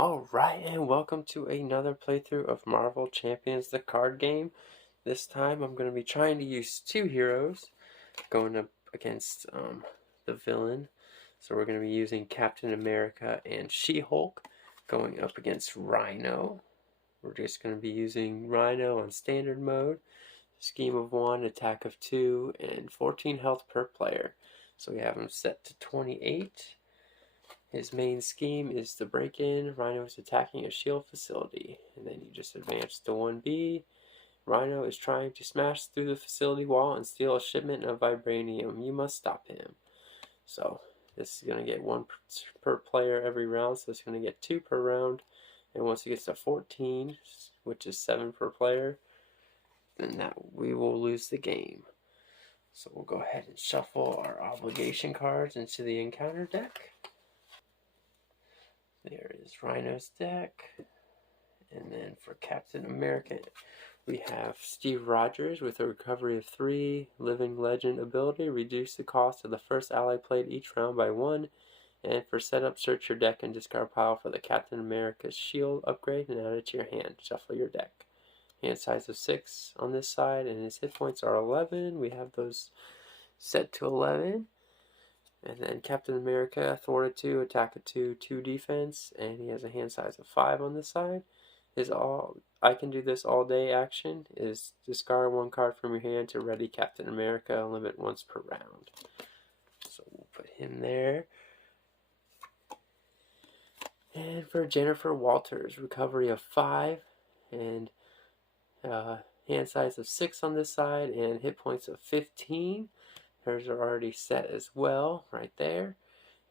Alright, and welcome to another playthrough of Marvel Champions the card game. This time I'm going to be trying to use two heroes going up against the villain. So we're going to be using Captain America and She-Hulk going up against Rhino. We're just going to be using Rhino on standard mode, scheme of 1, attack of 2, and 14 health per player. So we have him set to 28. His main scheme is to break in. Rhino is attacking a shield facility. And then you just advance to 1B. Rhino is trying to smash through the facility wall and steal a shipment of vibranium. You must stop him. So this is going to get 1 per player every round. So it's going to get 2 per round. And once it gets to 14, which is 7 per player, then we will lose the game. So we'll go ahead and shuffle our obligation cards into the encounter deck. There is Rhino's deck. And then for Captain America, we have Steve Rogers with a recovery of 3, living legend ability, reduce the cost of the first ally played each round by 1. And for setup, search your deck and discard pile for the Captain America's shield upgrade and add it to your hand. Shuffle your deck. Hand size of 6 on this side, and his hit points are 11. We have those set to 11. And then Captain America, thwart of 2, attack of 2, 2 defense, and he has a hand size of 5 on this side. His I can do this all day action is discard 1 card from your hand to ready Captain America, limit once per round. So we'll put him there. And for Jennifer Walters, recovery of 5 and hand size of 6 on this side and hit points of 15. Hers are already set as well, right there.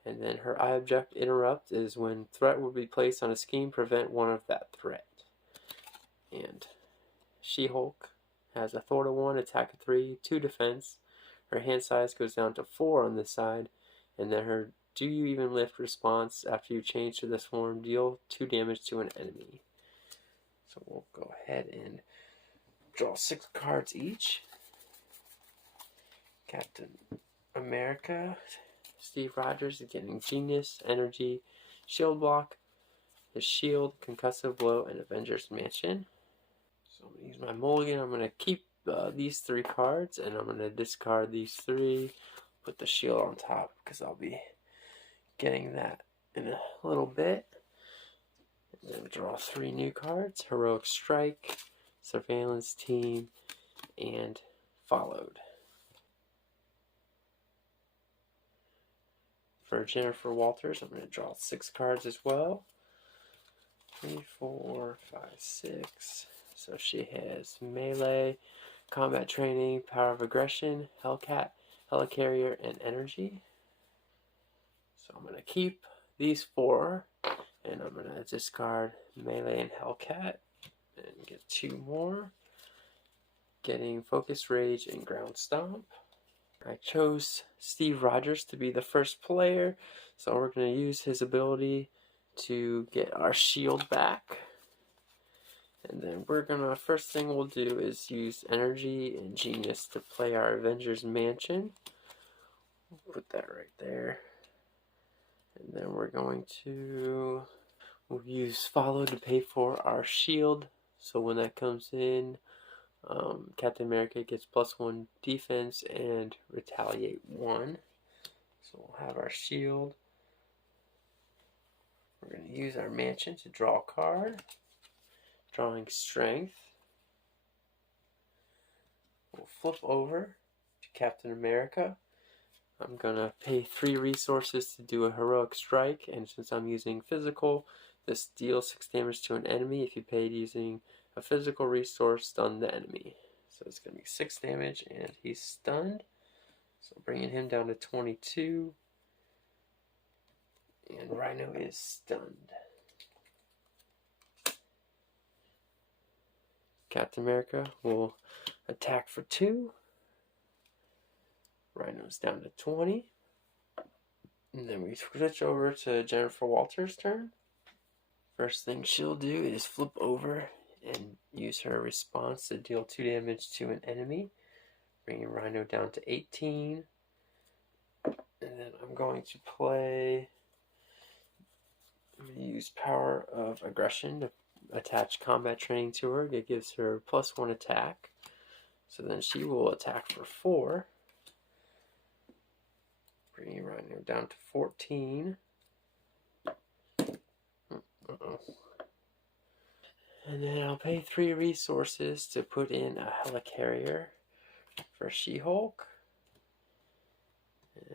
And then her object interrupt is when threat will be placed on a scheme, prevent one of that threat. And She-Hulk has a thwart of 1, attack of 3, 2 defense. Her hand size goes down to 4 on this side. And then her do you even lift response after you change to this form, deal 2 damage to an enemy. So we'll go ahead and draw 6 cards each. Captain America, Steve Rogers is getting Genius, Energy, Shield Block, his Shield, Concussive Blow, and Avengers Mansion. So I'm going to use my mulligan. I'm going to keep these 3 cards, and I'm going to discard these 3, put the Shield on top, because I'll be getting that in a little bit. And then draw 3 new cards, Heroic Strike, Surveillance Team, and Followed. For Jennifer Walters, I'm going to draw 6 cards as well. 3, 4, 5, 6. So she has Melee, Combat Training, Power of Aggression, Hellcat, Helicarrier, and Energy. So I'm going to keep these 4, and I'm going to discard Melee and Hellcat, and get 2 more. Getting Focus Rage and Ground Stomp. I chose Steve Rogers to be the first player, so we're going to use his ability to get our shield back. And then first thing we'll do is use Energy and Genius to play our Avengers Mansion. We'll put that right there. And then we'll use Follow to pay for our shield. So when that comes in, Captain America gets +1 defense and retaliate 1. So we'll have our shield. We're going to use our mansion to draw a card. Drawing Strength. We'll flip over to Captain America. I'm going to pay 3 resources to do a Heroic Strike, and since I'm using physical, this deals 6 damage to an enemy. If you paid using a physical resource, stun the enemy. So it's going to be 6 damage, and he's stunned. So bringing him down to 22. And Rhino is stunned. Captain America will attack for 2. Rhino's down to 20. And then we switch over to Jennifer Walters' turn. First thing she'll do is flip over and use her response to deal 2 damage to an enemy, bringing Rhino down to 18. And then I'm going to play I'm going to use Power of Aggression to attach combat training to her. It gives her +1 attack. So then she will attack for 4. Bringing Rhino down to 14. Uh-oh. And then I'll pay 3 resources to put in a helicarrier for She-Hulk.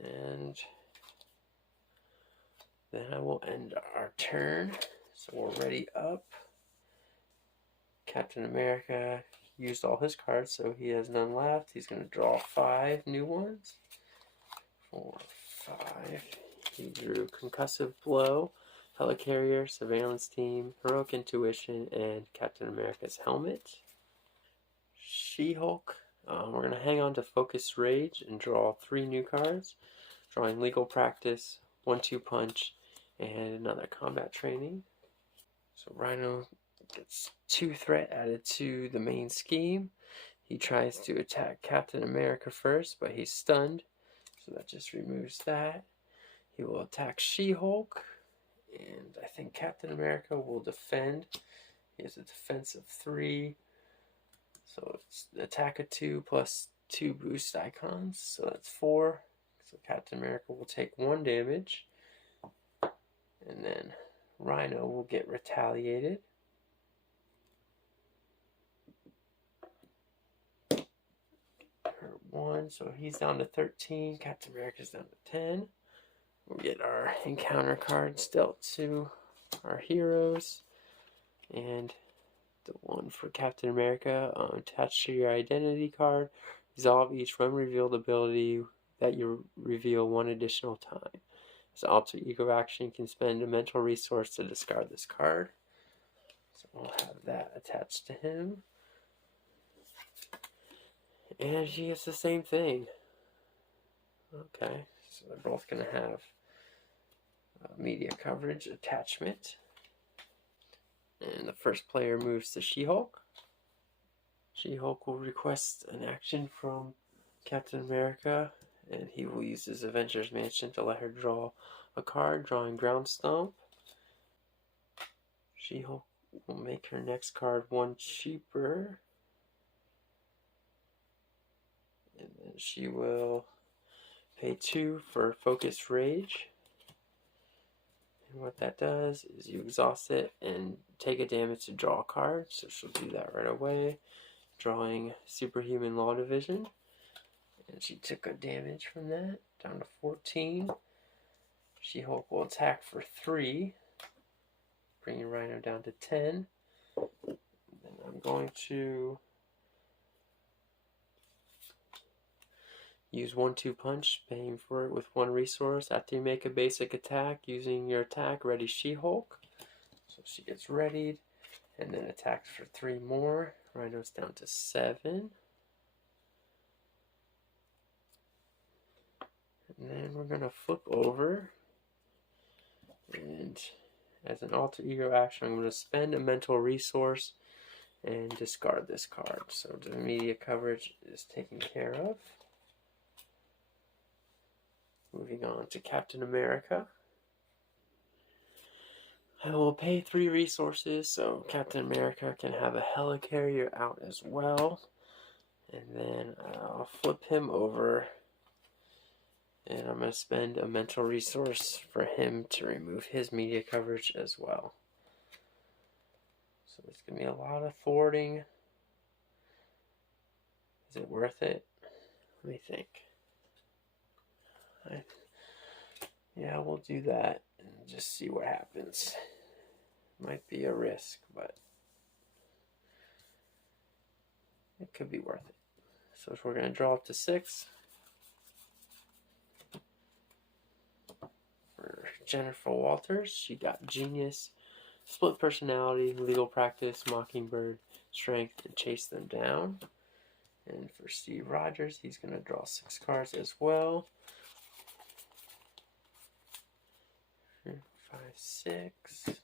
And then I will end our turn. So we're ready up. Captain America used all his cards, so he has none left. He's going to draw 5 new ones. 4, 5. He drew Concussive Blow, Helicarrier, Surveillance Team, Heroic Intuition, and Captain America's Helmet. She-Hulk. We're going to hang on to Focus Rage and draw 3 new cards. Drawing Legal Practice, 1-2 Punch, and another Combat Training. So Rhino gets 2 threat added to the main scheme. He tries to attack Captain America first, but he's stunned. So that just removes that. He will attack She-Hulk. And I think Captain America will defend. He has a defense of 3. So it's attack of 2 plus 2 boost icons. So that's 4. So Captain America will take 1 damage. And then Rhino will get retaliated. Hurt 1, so he's down to 13. Captain America's down to 10. We'll get our encounter cards dealt to our heroes. And the one for Captain America, attached to your identity card. Resolve each unrevealed ability that you reveal 1 additional time. As alter ego action, you can spend a mental resource to discard this card. So we'll have that attached to him. And she gets the same thing. Okay, so they're both going to have media coverage attachment. And the first player moves to She-Hulk. She-Hulk will request an action from Captain America, and he will use his Avengers Mansion to let her draw a card, drawing Ground Stomp. She-Hulk will make her next card 1 cheaper. And then she will pay 2 for Focus Rage. And what that does is you exhaust it and take a damage to draw a card. So she'll do that right away. Drawing Superhuman Law Division. And she took a damage from that, down to 14. She-Hulk will attack for 3, bringing Rhino down to 10. And then I'm going to use 1-2 Punch, paying for it with 1 resource. After you make a basic attack, using your attack, ready She-Hulk. So she gets readied, and then attacks for 3 more. Rhino's down to 7. And then we're going to flip over. And as an alter ego action, I'm going to spend a mental resource and discard this card. So the media coverage is taken care of. Moving on to Captain America. I will pay 3 resources so Captain America can have a helicarrier out as well. And then I'll flip him over. And I'm going to spend a mental resource for him to remove his media coverage as well. So there's going to be a lot of thwarting. Is it worth it? Let me think. Yeah, we'll do that and just see what happens. Might be a risk, but it could be worth it. So we're going to draw up to 6. For Jennifer Walters, she got Genius, Split Personality, Legal Practice, Mockingbird, Strength, and Chase Them Down. And for Steve Rogers, he's going to draw 6 cards as well. 5, 6. And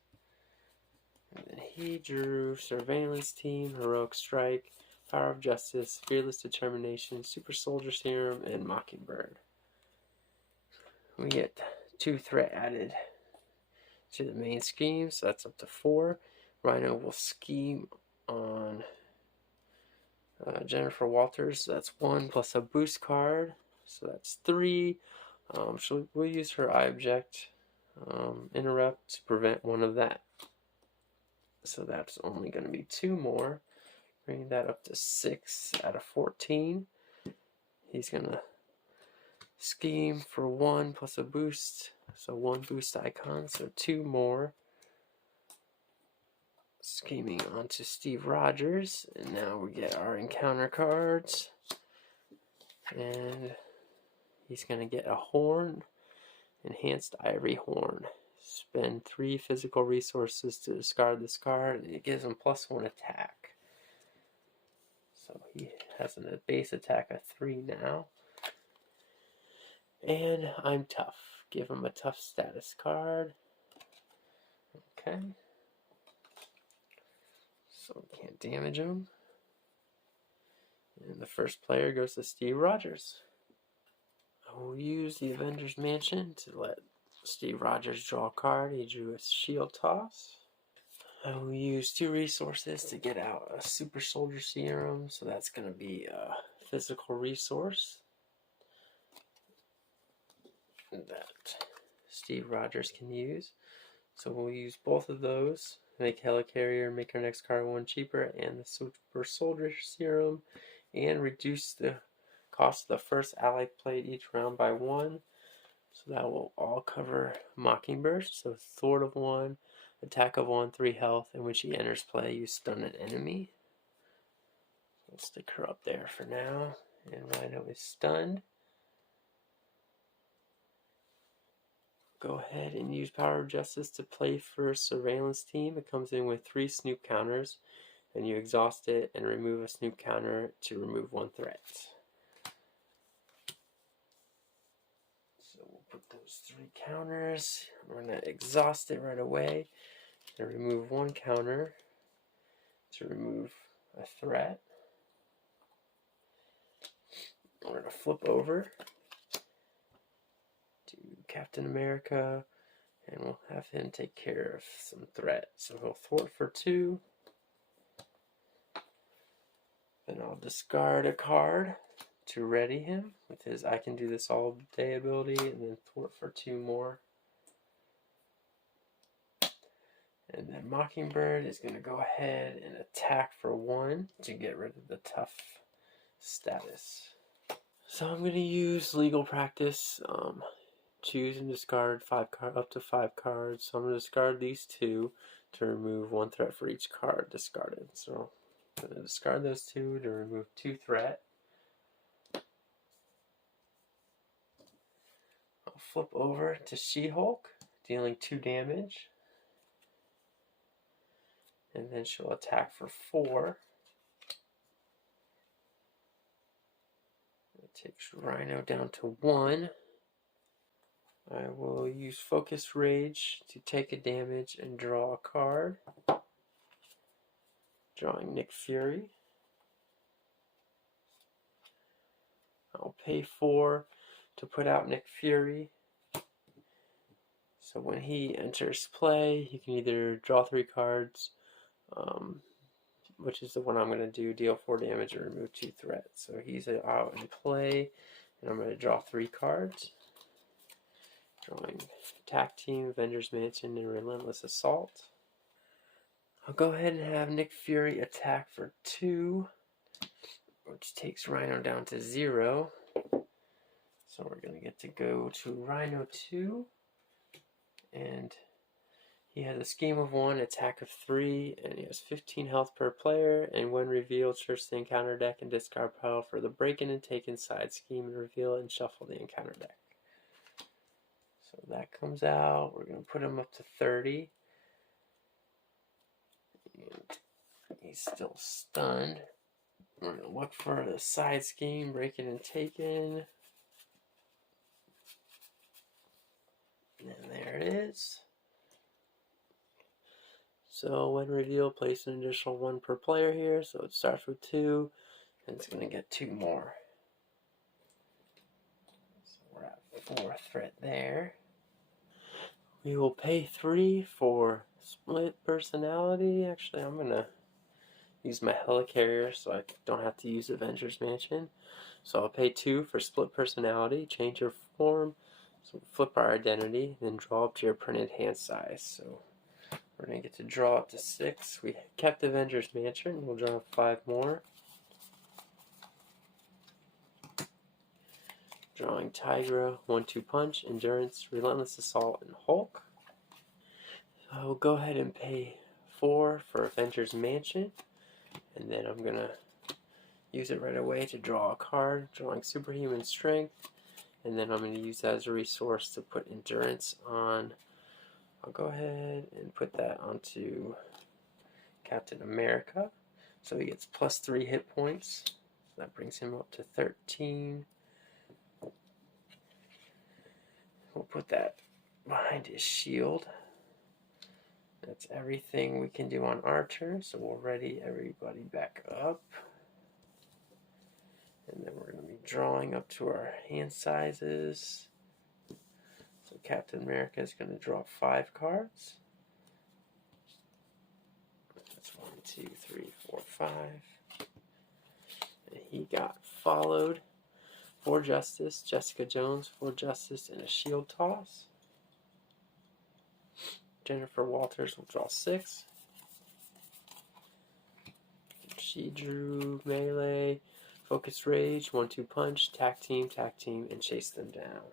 then he drew Surveillance Team, Heroic Strike, Power of Justice, Fearless Determination, Super Soldier Serum, and Mockingbird. We get 2 threat added to the main scheme, so that's up to 4. Rhino will scheme on Jennifer Walters, so that's 1 plus a boost card, so that's 3. We'll use her I object interrupt to prevent 1 of that. So that's only going to be 2 more, bringing that up to 6 out of 14. He's going to scheme for 1 plus a boost, so 1 boost icon, so 2 more. Scheming onto Steve Rogers, and now we get our encounter cards, and he's going to get a horn, enhanced ivory horn. Spend 3 physical resources to discard this card, and it gives him +1 attack. So he has a base attack of 3 now. And I'm tough. Give him a tough status card. Okay. So we can't damage him. And the first player goes to Steve Rogers. I will use the Avengers Mansion to let Steve Rogers draw a card. He drew a shield toss. I will use 2 resources to get out a super soldier serum, so that's going to be a physical resource that Steve Rogers can use. So we'll use both of those, make Helicarrier, make our next card 1 cheaper, and the super soldier serum, and reduce the cost of the first ally played each round by 1. So that will all cover Mockingbird. So Thwart of 1, attack of 1, 3 health, in which he enters play, you stun an enemy. We'll stick her up there for now. And Rhino is stunned. Go ahead and use Power of Justice to play for Surveillance Team. It comes in with 3 Snoop counters, and you exhaust it and remove a Snoop counter to remove 1 threat. So we'll put those 3 counters. We're going to exhaust it right away and remove 1 counter to remove a threat. We're going to flip over to Captain America, and we'll have him take care of some threat. So he'll thwart for 2. Then I'll discard a card to ready him with his I can do this all day ability, and then thwart for 2 more. And then Mockingbird is going to go ahead and attack for 1 to get rid of the tough status. So I'm going to use legal practice. Choose and discard up to 5 cards. So I'm going to discard these 2 to remove 1 threat for each card discarded. So I'm going to discard those 2 to remove 2 threat. I'll flip over to She-Hulk, dealing 2 damage. And then she'll attack for 4. It takes Rhino down to 1. I will use Focus Rage to take a damage and draw a card. Drawing Nick Fury. I'll pay 4 to put out Nick Fury. So when he enters play, he can either draw 3 cards, which is the one I'm going to do, deal 4 damage and remove 2 threats. So he's out in play, and I'm going to draw 3 cards. Drawing Attack Team, Avengers Mansion, and Relentless Assault. I'll go ahead and have Nick Fury attack for 2, which takes Rhino down to 0. So we're going to get to go to Rhino 2, and he has a scheme of 1, attack of 3, and he has 15 health per player, and when revealed, search the encounter deck and discard pile for the break-in and take inside scheme and reveal it and shuffle the encounter deck. So that comes out. We're going to put him up to 30. And he's still stunned. We're going to look for the side scheme, break it and take in. And there it is. So when revealed, place an additional 1 per player here. So it starts with 2, and it's going to get 2 more. So we're at 4 threat there. We will pay 3 for split personality. Actually, I'm going to use my helicarrier so I don't have to use Avengers Mansion. So I'll pay 2 for split personality, change your form, so flip our identity, then draw up to your printed hand size. So we're going to get to draw up to 6. We kept Avengers Mansion. We'll draw 5 more. Drawing Tigra, 1-2 Punch, Endurance, Relentless Assault, and Hulk. So I will go ahead and pay 4 for Avengers Mansion. And then I'm going to use it right away to draw a card, drawing Superhuman Strength. And then I'm going to use that as a resource to put Endurance on. I'll go ahead and put that onto Captain America. So he gets plus 3 hit points. So that brings him up to 13. We'll put that behind his shield. That's everything we can do on our turn. So we'll ready everybody back up. And then we're going to be drawing up to our hand sizes. So Captain America is going to draw 5 cards. That's 1, 2, 3, 4, 5. And he got followed for Justice, Jessica Jones for Justice, and a shield toss. Jennifer Walters will draw 6. She drew Melee, Focus Rage, 1-2 Punch, Tag Team, and chase them down.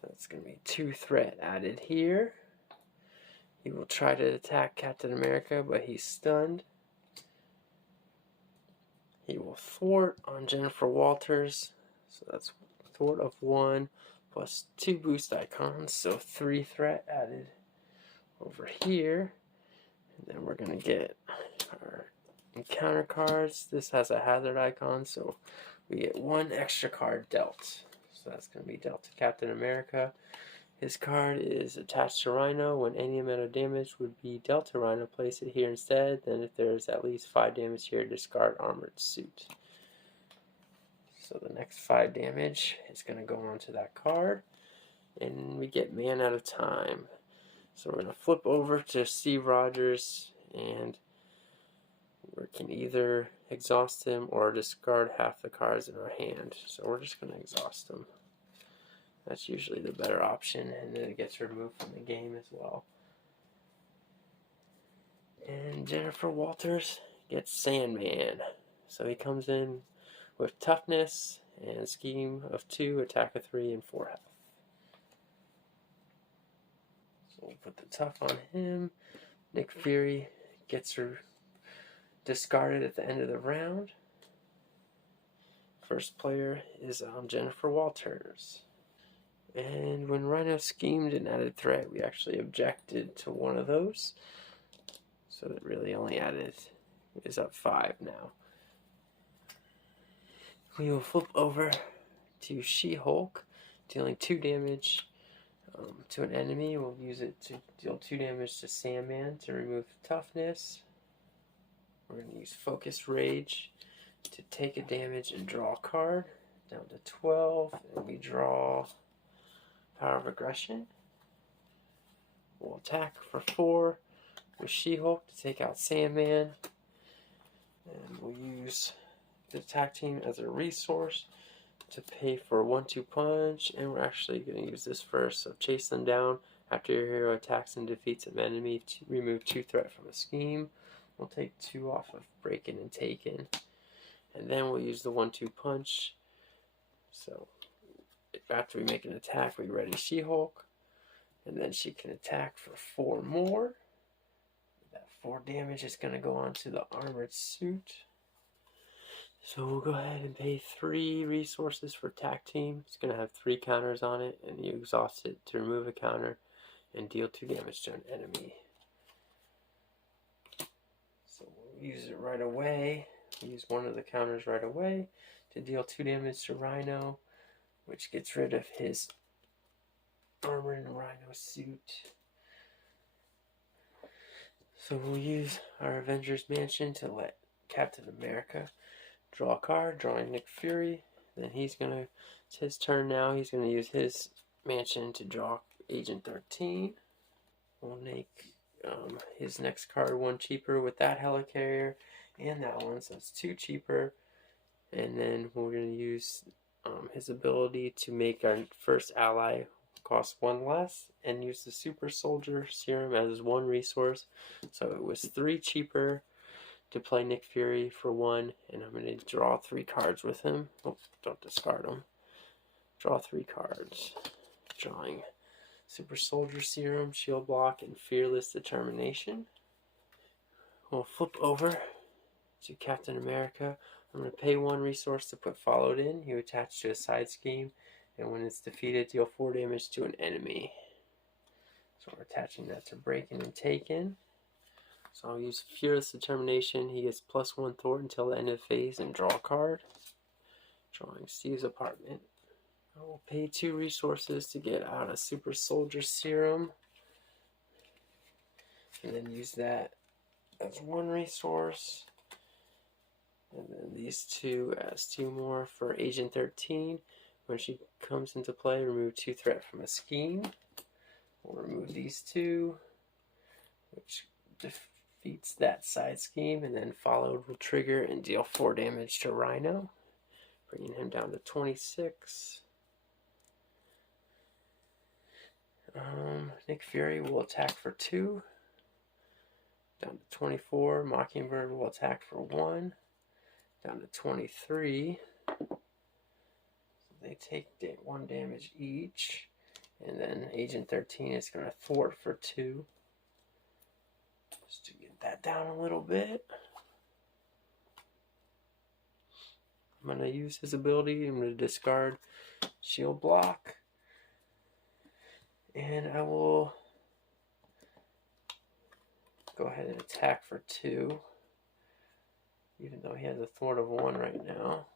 So that's going to be 2 threat added here. He will try to attack Captain America, but he's stunned. He will thwart on Jennifer Walters. So that's thwart of 1 plus 2 boost icons. So 3 threat added over here. And then we're going to get our encounter cards. This has a hazard icon, so we get 1 extra card dealt. So that's going to be dealt to Captain America. His card is attached to Rhino. When any amount of damage would be dealt to Rhino, place it here instead. Then if there's at least 5 damage here, discard Armored Suit. So the next 5 damage is going to go onto that card. And we get Man Out of Time. So we're going to flip over to Steve Rogers, and we can either exhaust him or discard half the cards in our hand. So we're just going to exhaust him. That's usually the better option, and then it gets removed from the game as well. And Jennifer Walters gets Sandman. So he comes in with Toughness and Scheme of 2, Attack of 3, and 4 health. So we'll put the Tough on him. Nick Fury gets discarded at the end of the round. First player is Jennifer Walters. And when Rhino schemed and added threat, we actually objected to one of those. So it really only is up 5 now. We will flip over to She-Hulk, dealing 2 damage to an enemy. We'll use it to deal 2 damage to Sandman to remove Toughness. We're going to use Focus Rage to take a damage and draw a card. Down to 12, and we draw Power of Aggression. We'll attack for 4 with She-Hulk to take out Sandman. And we'll use the attack team as a resource to pay for 1-2 Punch. And we're actually going to use this first. So chase them down after your hero attacks and defeats an enemy to remove 2 threat from a scheme. We'll take 2 off of Breaking and Taken. And then we'll use the 1-2 Punch. So after we make an attack, we ready She-Hulk. And then she can attack for 4 more. That 4 damage is going to go onto the Armored Suit. So we'll go ahead and pay 3 resources for Attack Team. It's going to have 3 counters on it, and you exhaust it to remove a counter and deal 2 damage to an enemy. So we'll use it right away. We'll use one of the counters right away to deal 2 damage to Rhino, which gets rid of his Armored Rhino suit. So we'll use our Avengers Mansion to let Captain America draw a card, drawing Nick Fury. Then it's his turn now. He's going to use his mansion to draw Agent 13. We'll make his next card 1 cheaper with that helicarrier and that one, so it's 2 cheaper. And then we're going to use his ability to make our first ally cost 1 less and use the Super Soldier Serum as 1 resource. So it was 3 cheaper to play Nick Fury for 1, and I'm going to draw 3 cards with him. Oh, don't discard them. Draw 3 cards. Drawing Super Soldier Serum, Shield Block, and Fearless Determination. We'll flip over to Captain America. I'm going to pay 1 resource to put Followed in. You attach to a side scheme, and when it's defeated, deal 4 damage to an enemy. So we're attaching that to Breaking and Taken. So I'll use Fearless Determination. He gets +1 thwart until the end of phase and draw a card. Drawing Steve's Apartment. I will pay 2 resources to get out a Super Soldier Serum. And then use that as 1 resource. And then these 2 as 2 more for Agent 13. When she comes into play, remove 2 threat from a scheme. We'll remove these 2, which defeats that side scheme, and then Followed will trigger and deal 4 damage to Rhino, bringing him down to 26. Nick Fury will attack for 2, down to 24. Mockingbird will attack for 1, down to 23. So they take 1 damage each, and then Agent 13 is going to thwart for 2. Just to get that down a little bit. I'm going to use his ability. I'm going to discard Shield Block. And I will go ahead and attack for 2. Even though he has a thwart of 1 right now.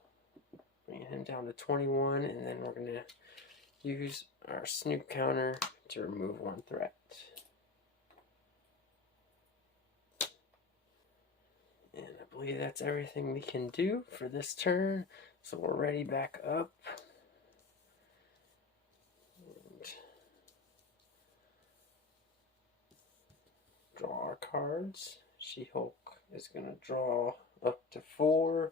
Bringing him down to 21. And then we're going to use our Snoop counter to remove 1 threat. And I believe that's everything we can do for this turn. So we're ready back up. And draw our cards. She-Hulk is going to draw up to 4.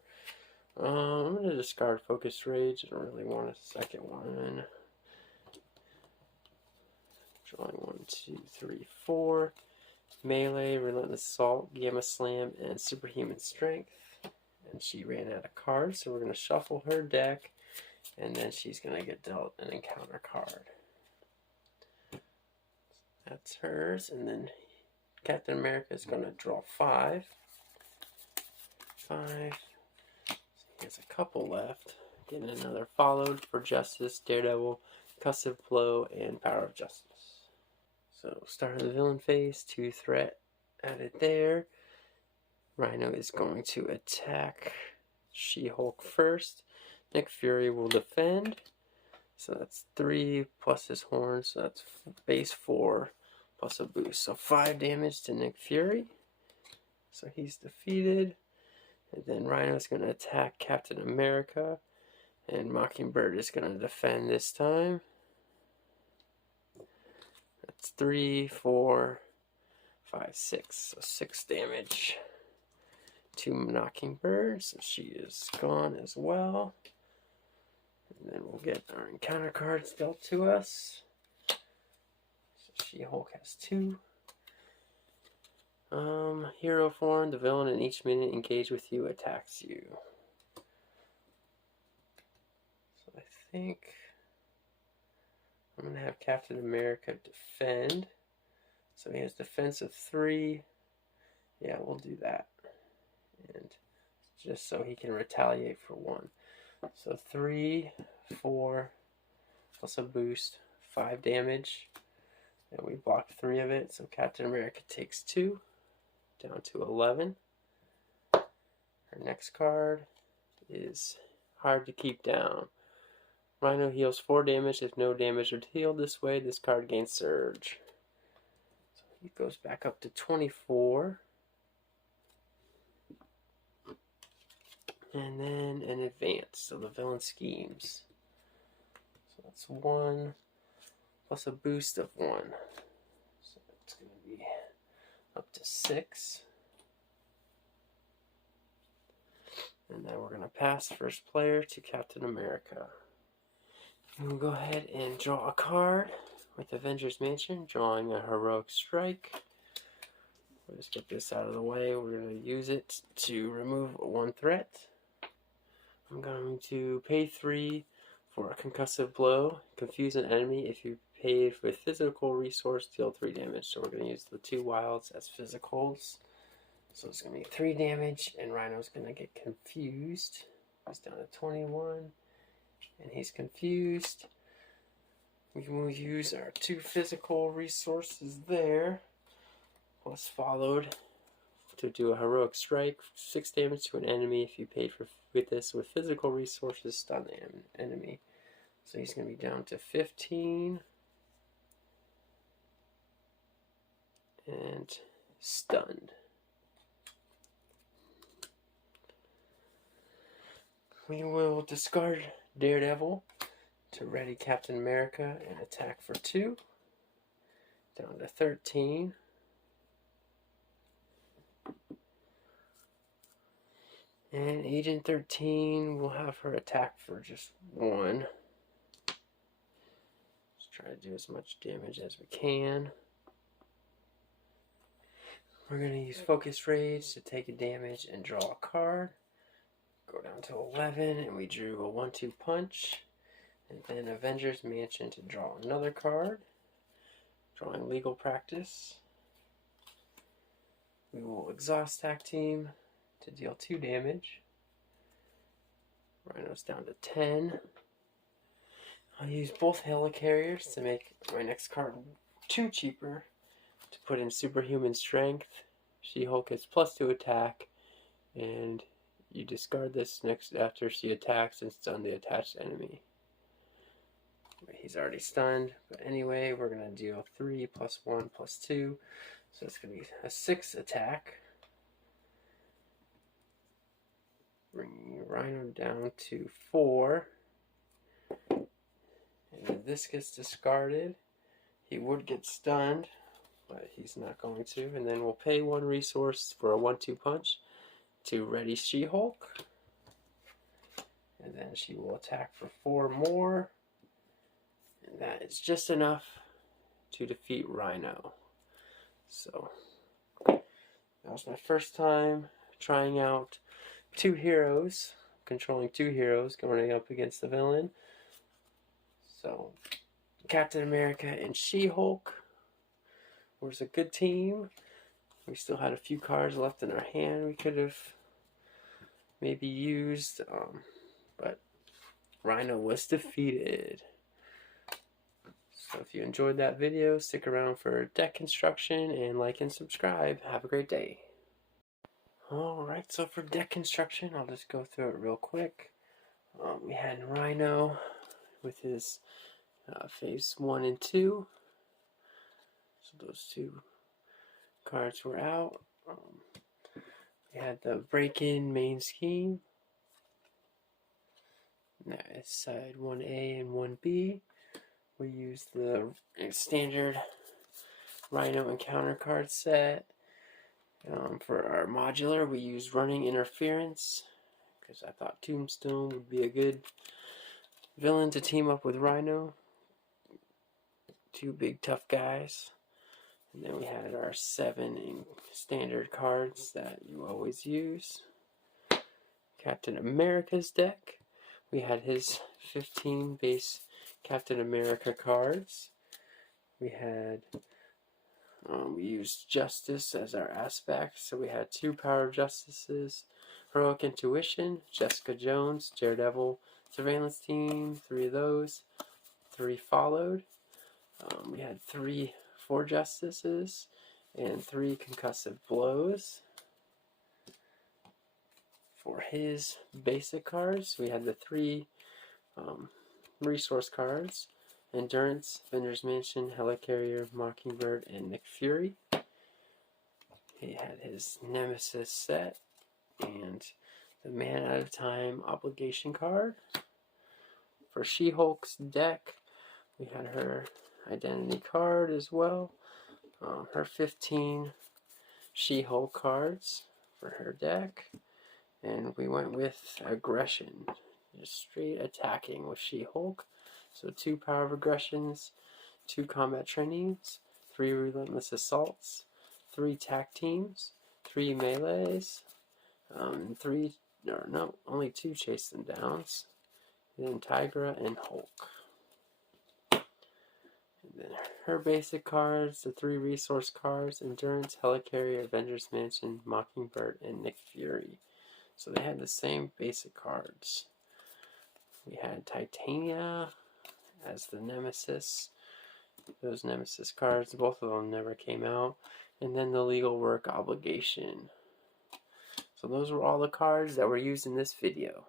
I'm going to discard Focus Rage. I don't really want a second one. Drawing 1, 2, 3, 4. Melee, Relentless Assault, Gamma Slam, and Superhuman Strength. And she ran out of cards, so we're going to shuffle her deck, and then she's going to get dealt an encounter card. That's hers, and then Captain America is going to draw 5. 5. So he has a couple left. Getting another Followed for Justice, Daredevil, Concussive Blow, and Power of Justice. So, start of the villain phase, 2 threat added there. Rhino is going to attack She-Hulk first. Nick Fury will defend. So that's 3 plus his horn, so that's base 4 plus a boost. So 5 damage to Nick Fury. So he's defeated. And then Rhino is going to attack Captain America. And Mockingbird is going to defend this time. That's 3, 4, 5, 6. So 6 damage to Mockingbird. So she is gone as well. And then we'll get our encounter cards dealt to us. So She-Hulk has 2. Hero form, the villain in each minute engaged with you attacks you. So I think I'm going to have Captain America defend. So he has defense of 3. Yeah, we'll do that. And just so he can retaliate for 1. So 3, 4, plus a boost, 5 damage. And we blocked 3 of it, so Captain America takes 2, down to 11. Our next card is Hard to Keep Down. Rhino heals 4 damage. If no damage is healed this way, this card gains Surge. So he goes back up to 24. And then an advance, so the villain schemes. So that's 1, plus a boost of 1. So it's going to be up to 6. And then we're going to pass first player to Captain America. And we'll go ahead and draw a card with Avengers Mansion, drawing a Heroic Strike. We'll just get this out of the way. We're going to use it to remove 1 threat. I'm going to pay 3 for a Concussive Blow. Confuse an enemy. If you pay with physical resource, deal 3 damage. So we're going to use the 2 wilds as physicals. So it's going to be 3 damage, and Rhino's going to get confused. He's down to 21, and he's confused. We will use our 2 physical resources there, plus followed, to do a Heroic Strike, 6 damage to an enemy. If you paid with this with physical resources, stun the enemy. So he's going to be down to 15, and stunned. We will discard Daredevil to ready Captain America and attack for 2. Down to 13. And Agent 13 will have her attack for just 1. Let's try to do as much damage as we can. We're going to use Focus Rage to take a damage and draw a card. Go down to 11, and we drew a 1-2 punch. And then Avengers Mansion to draw another card. Drawing Legal Practice. We will exhaust Tag Team to deal 2 damage. Rhino's down to 10. I'll use both Helicarriers to make my next card 2 cheaper. To put in Superhuman Strength. She-Hulk is +2 attack, and you discard this next after she attacks and stun the attached enemy. He's already stunned, but anyway, we're going to deal 3 + 1 + 2, so it's going to be a 6 attack. Bringing Rhino down to 4. And if this gets discarded, he would get stunned, but he's not going to. And then we'll pay 1 resource for a 1-2 punch to ready She-Hulk. And then she will attack for 4 more. And that is just enough to defeat Rhino. So, that was my first time trying out 2 heroes, controlling 2 heroes, going up against the villain. So, Captain America and She-Hulk was a good team. We still had a few cards left in our hand we could have maybe used, but Rhino was defeated. So if you enjoyed that video, stick around for deck construction and like and subscribe. Have a great day. Alright, so for deck construction, I'll just go through it real quick. We had Rhino with his phase 1 and 2. So those 2 cards were out. We had the break-in main scheme. That is side 1A and 1B. We used the standard Rhino encounter card set. For our modular, we used Running Interference, because I thought Tombstone would be a good villain to team up with Rhino. 2 big tough guys. And then we had our 7 standard cards that you always use. Captain America's deck. We had his 15 base Captain America cards. We had, we used Justice as our aspect, so we had 2 Power Justices, Heroic Intuition, Jessica Jones, Daredevil, Surveillance Team, 3 of those, 3 followed. We had 3 4 Justices and 3 Concussive Blows. For his basic cards, we had the 3 resource cards: Endurance, Avengers Mansion, Helicarrier, Mockingbird, and Nick Fury. He had his Nemesis set and the Man Out of Time obligation card. For She-Hulk's deck, we had her identity card as well. Her 15 She-Hulk cards for her deck. And we went with aggression, just straight attacking with She-Hulk. So 2 power of aggressions, 2 combat trainings, 3 relentless assaults, 3 tack teams, 3 melees, only 2 chase them downs. And then Tigra and Hulk. And then her basic cards, the 3 resource cards, Endurance, Helicarrier, Avengers Mansion, Mockingbird, and Nick Fury. So they had the same basic cards. We had Titania as the Nemesis. Those Nemesis cards, both of them never came out. And then the Legal Work Obligation. So those were all the cards that were used in this video.